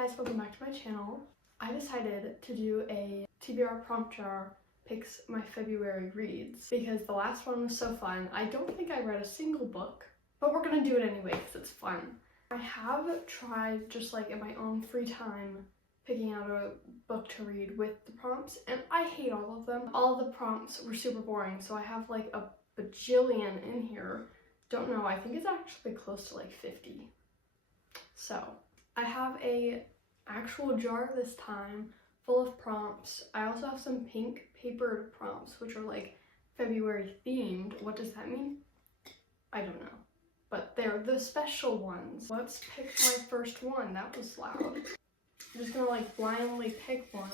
guys, welcome back to my channel. I decided to do a TBR prompt jar picks my February reads because the last one was so fun. I don't think I read a single book, but we're gonna do it anyway because it's fun. I have tried just like in my own free time picking out a book to read with the prompts, and I hate all of them. All of the prompts were super boring, so I have like a bajillion in here. Don't know, I think it's actually close to like 50. So I have a actual jar this time full of prompts. I also have some pink papered prompts which are like February themed. What does that mean? I don't know, but they're the special ones. Let's pick my first one. That was loud. I'm just gonna like blindly pick one.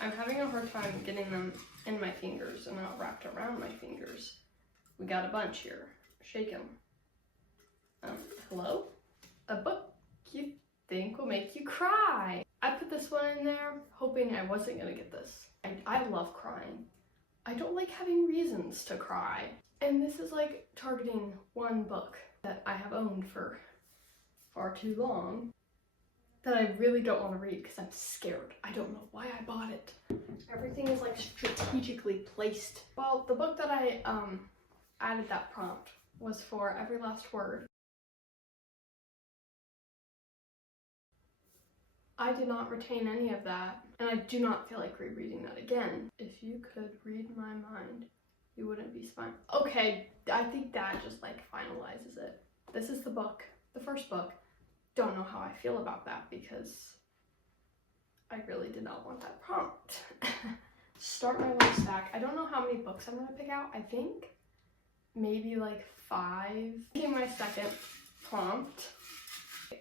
I'm having a hard time getting them in my fingers and not wrapped around my fingers. We got a bunch here. Shake them. Hello? A book you think will make you cry. I put this one in there hoping I wasn't gonna get this. I love crying. I don't like having reasons to cry. And this is like targeting one book that I have owned for far too long that I really don't want to read because I'm scared. I don't know why I bought it. Everything is like strategically placed. Well, the book that I added that prompt was for Every Last Word. I did not retain any of that, and I do not feel like rereading that again. If you could read my mind, you wouldn't be spine. Okay, I think that just like finalizes it. This is the book, the first book. Don't know how I feel about that because I really did not want that prompt. Start my little stack. I don't know how many books I'm gonna pick out. I think maybe like 5. Okay, my second prompt.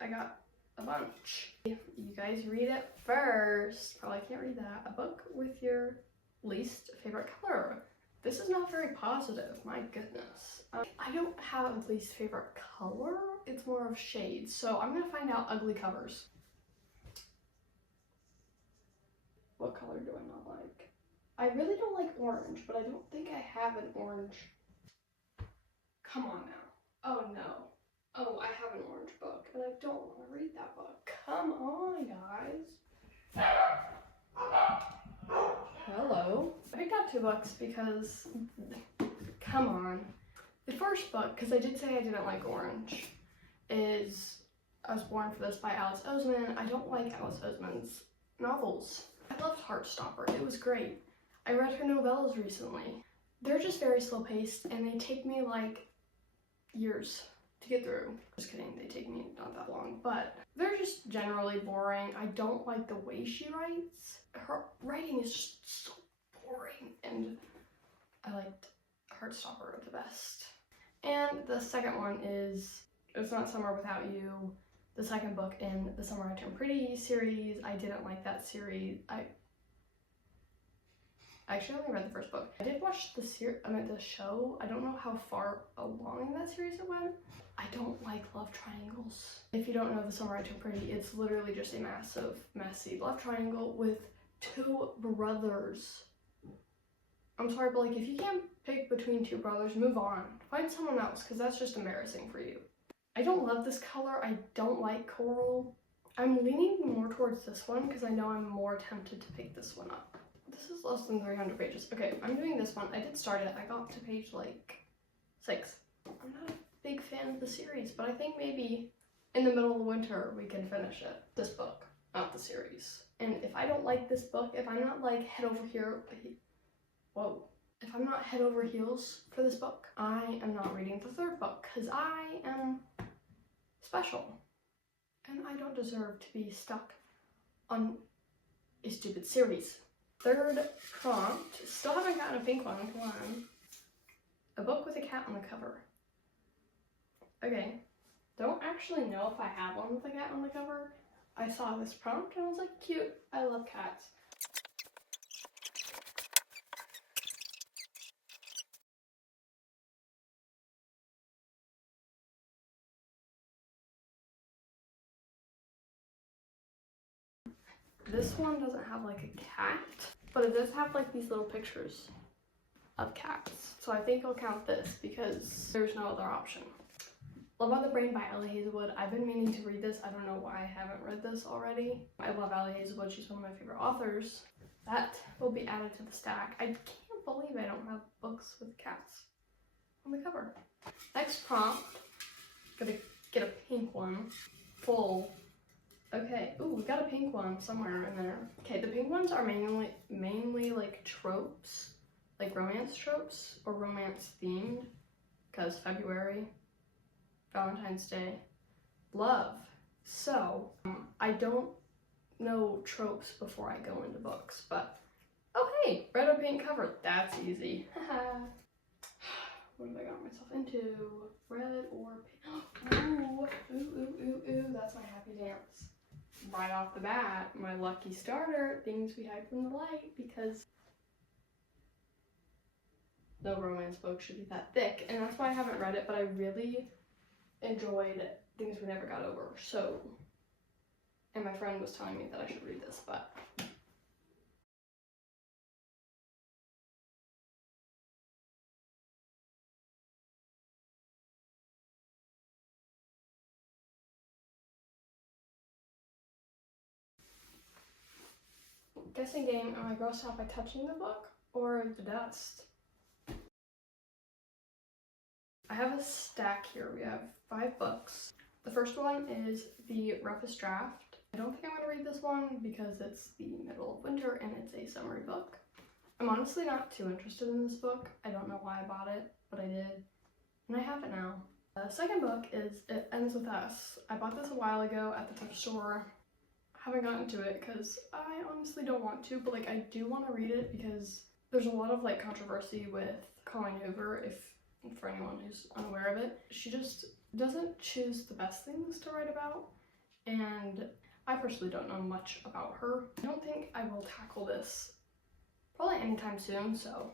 I got a bunch. You guys read it first. Probably can't read that. A book with your least favorite color. This is not very positive, my goodness. I don't have a least favorite color. It's more of shades. So I'm gonna find out ugly covers. What color do I not like? I really don't like orange, but I don't think I have an orange. Come on now. Oh no. Oh, I have an orange book, and I don't want to read that book. Come on, guys. Hello. I picked out 2 books because, come on. The first book, because I did say I didn't like orange, is I Was Born for This by Alice Oseman. I don't like Alice Oseman's novels. I loved Heartstopper. It was great. I read her novellas recently. They're just very slow paced, and they take me like years to get through. Just kidding, they take me not that long, but they're just generally boring. I don't like the way she writes. Her writing is just so boring, and I liked Heartstopper the best. And the second one is It's Not Summer Without You, the second book in the Summer I Turned Pretty series. I didn't like that series. I actually only read the first book. I did watch the show. I don't know how far along in that series it went. I don't like love triangles. If you don't know The Summer I Turned Pretty, it's literally just a massive, messy love triangle with 2 brothers. I'm sorry, but like if you can't pick between 2 brothers, move on. Find someone else, because that's just embarrassing for you. I don't love this color. I don't like coral. I'm leaning more towards this one because I know I'm more tempted to pick this one up. This is less than 300 pages. Okay, I'm doing this one. I did start it. I got to page like 6. I'm not a big fan of the series, but I think maybe in the middle of the winter we can finish it. This book, not the series. And if I don't like this book, if I'm not like head over here, whoa. If I'm not head over heels for this book, I am not reading the 3rd book because I am special. And I don't deserve to be stuck on a stupid series. 3rd prompt, still haven't gotten a pink one, come on. A book with a cat on the cover. Okay, don't actually know if I have one with a cat on the cover. I saw this prompt and I was like, cute, I love cats. This one doesn't have like a cat, but it does have like these little pictures of cats. So I think I'll count this because there's no other option. Love on the Brain by Ellie Hazelwood. I've been meaning to read this. I don't know why I haven't read this already. I love Ellie Hazelwood. She's one of my favorite authors. That will be added to the stack. I can't believe I don't have books with cats on the cover. Next prompt. Gonna get a pink one. Full. Okay. Ooh, we got a pink one somewhere in there. Okay, the pink ones are mainly like tropes. Like romance tropes or romance themed. Because February. Valentine's Day, love. So, I don't know tropes before I go into books, but oh hey, red or pink cover, that's easy. What have I got myself into? Red or pink? Ooh, that's my happy dance. Right off the bat, my lucky starter, things we hide from the light, because no romance book should be that thick, and that's why I haven't read it, but I really enjoyed Things We Never Got Over. So, and my friend was telling me that I should read this, but guessing game, am I grossed out by touching the book or the dust? I have a stack here. We have 5 books. The first one is The Roughest Draft. I don't think I'm going to read this one because it's the middle of winter and it's a summary book. I'm honestly not too interested in this book. I don't know why I bought it, but I did. And I have it now. The second book is It Ends With Us. I bought this a while ago at the thrift store. I haven't gotten to it because I honestly don't want to, but like I do want to read it because there's a lot of like controversy with Colleen Hoover, for anyone who's unaware of it. She just doesn't choose the best things to write about, and I personally don't know much about her. I don't think I will tackle this probably anytime soon, so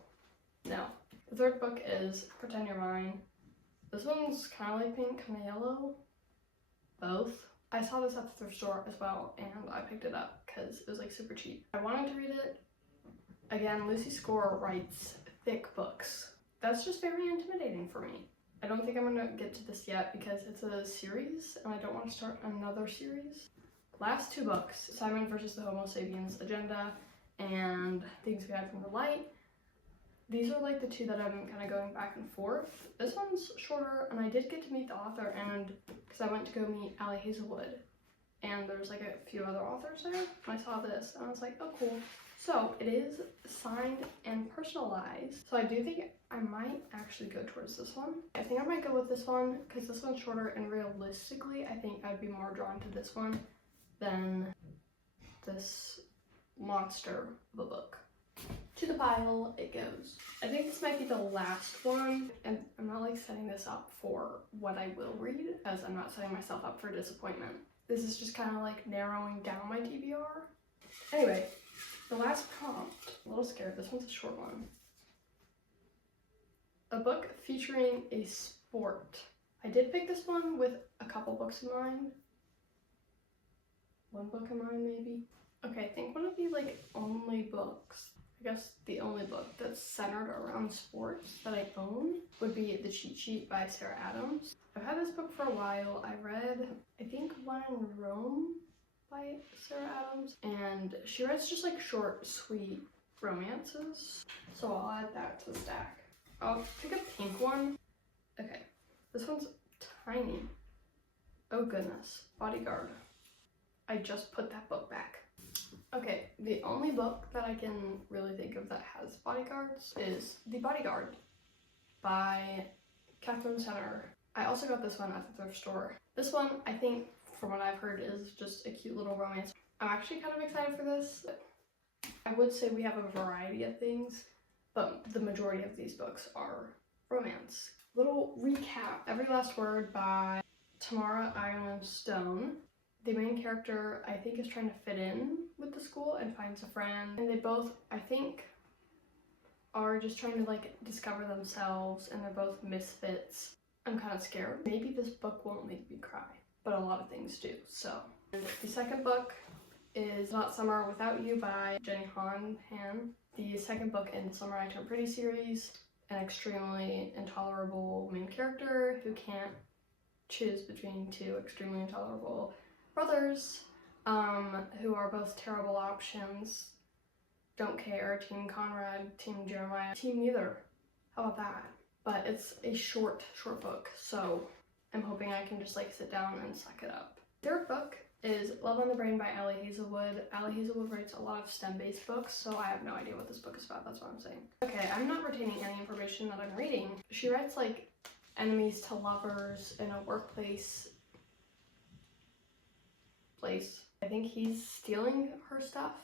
no. The third book is Pretend You're Mine. This one's kind of like pink, kind of yellow, both. I saw this at the thrift store as well, and I picked it up because it was like super cheap. I wanted to read it. Again, Lucy Score writes thick books. That's just very intimidating for me. I don't think I'm gonna get to this yet because it's a series and I don't want to start another series. Last 2 books, Simon versus the Homo Sapiens Agenda and Things We Hide from the Light. These are like the 2 that I'm kind of going back and forth. This one's shorter and I did get to meet the author, and because I went to go meet Ellie Hazelwood and there's like a few other authors there, and I saw this and I was like, oh cool. So it is signed and personalized. So I do think I might actually go towards this one. I think I might go with this one because this one's shorter, and realistically I think I'd be more drawn to this one than this monster of a book. To the pile it goes. I think this might be the last one, and I'm not like setting this up for what I will read because I'm not setting myself up for disappointment. This is just kind of like narrowing down my TBR. Anyway, the last prompt, a little scared, this one's a short one. A book featuring a sport. I did pick this one with a couple books in mind. One book in mind maybe. Okay, I think one of the like only books, I guess the only book that's centered around sports that I own would be The Cheat Sheet by Sarah Adams. I've had this book for a while. I read, I think, One in Rome by Sarah Adams, and she writes just like short, sweet romances. So I'll add that to the stack. I'll pick a pink one. Okay, this one's tiny. Oh goodness, Bodyguard. I just put that book back. Okay, the only book that I can really think of that has bodyguards is The Bodyguard by Catherine Senner. I also got this one at the thrift store. This one, I think, from what I've heard, is just a cute little romance. I'm actually kind of excited for this. I would say we have a variety of things, but the majority of these books are romance. Little recap, Every Last Word by Tamara Ireland Stone. The main character, I think, is trying to fit in with the school and finds a friend. And they both, I think, are just trying to like discover themselves, and they're both misfits. I'm kind of scared. Maybe this book won't make me cry, but a lot of things do, so. And the second book is Not Summer Without You by Jenny Han. The second book in the Summer I Turned Pretty series, an extremely intolerable main character who can't choose between two extremely intolerable brothers who are both terrible options. Don't care. Team Conrad, Team Jeremiah, Team neither. How about that? But it's a short book, so I'm hoping I can just like sit down and suck it up. Third book is Love on the Brain by Allie Hazelwood. Allie Hazelwood writes a lot of STEM-based books, so I have no idea what this book is about, that's what I'm saying. Okay, I'm not retaining any information that I'm reading. She writes like enemies to lovers in a workplace place. I think he's stealing her stuff.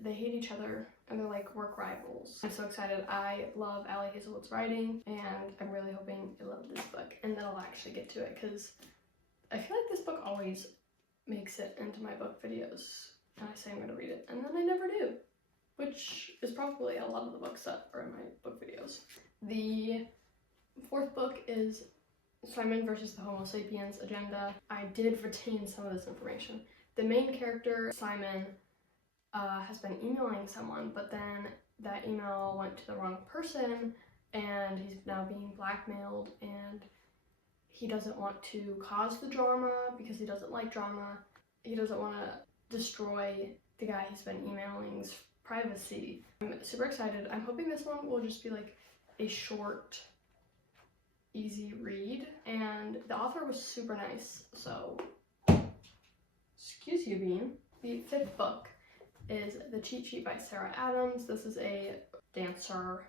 They hate each other and they're like work rivals. I'm so excited. I love Allie Hazelwood's writing and I'm really hoping I love this book and that I'll actually get to it because I feel like this book always makes it into my book videos and I say I'm gonna read it and then I never do, which is probably a lot of the books that are in my book videos. The fourth book is Simon versus the Homo sapiens agenda. I did retain some of this information. The main character, Simon, has been emailing someone, but then that email went to the wrong person and he's now being blackmailed and he doesn't want to cause the drama because he doesn't like drama. He doesn't want to destroy the guy he's been emailing's privacy. I'm super excited. I'm hoping this one will just be like a short, easy read, and the author was super nice, so excuse you, Bean. The fifth book is The Cheat Sheet by Sarah Adams. This is a dancer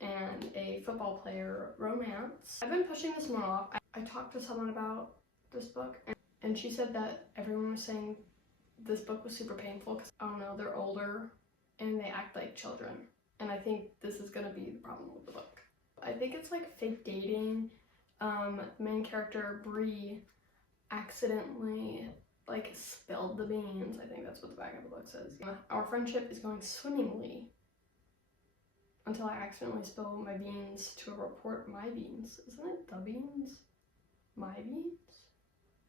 and a football player romance. I've been pushing this one off. I talked to someone about this book and she said that everyone was saying this book was super painful because, I don't know, they're older and they act like children. And I think this is gonna be the problem with the book. I think it's like fake dating. Main character Bree accidentally like spilled the beans. I think that's what the back of the book says. Our friendship is going swimmingly until I accidentally spill my beans to report my beans. Isn't it the beans? My beans?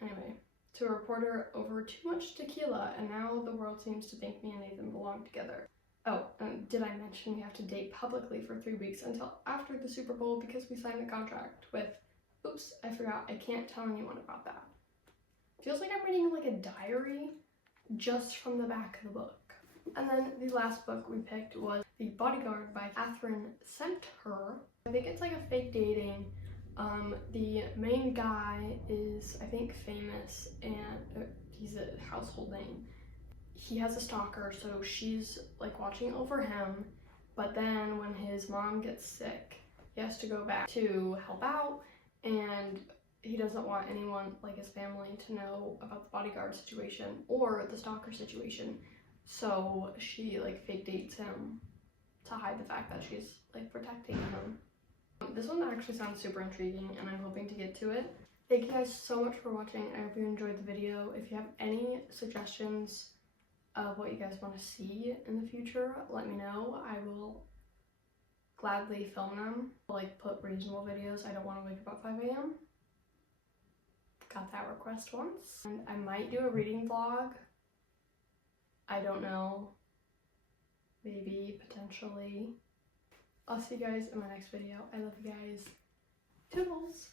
Anyway, to a reporter over too much tequila and now the world seems to think me and Nathan belong together. Oh, and did I mention we have to date publicly for 3 weeks until after the Super Bowl because we signed a contract with, oops, I forgot, I can't tell anyone about that. Feels like I'm reading like a diary just from the back of the book. And then the last book we picked was The Bodyguard by Catherine Center. I think it's like a fake dating. The main guy is, I think, famous and he's a household name. He has a stalker, so she's like watching over him, but then when his mom gets sick, he has to go back to help out and he doesn't want anyone, like his family, to know about the bodyguard situation or the stalker situation. So she like fake dates him to hide the fact that she's like protecting him. This one actually sounds super intriguing and I'm hoping to get to it. Thank you guys so much for watching. I hope you enjoyed the video. If you have any suggestions of what you guys want to see in the future, let me know. I will gladly film them. Like put reasonable videos. I don't want to wake up at 5 a.m. Got that request once. And I might do a reading vlog. I don't know. Maybe, potentially. I'll see you guys in my next video. I love you guys. Toodles!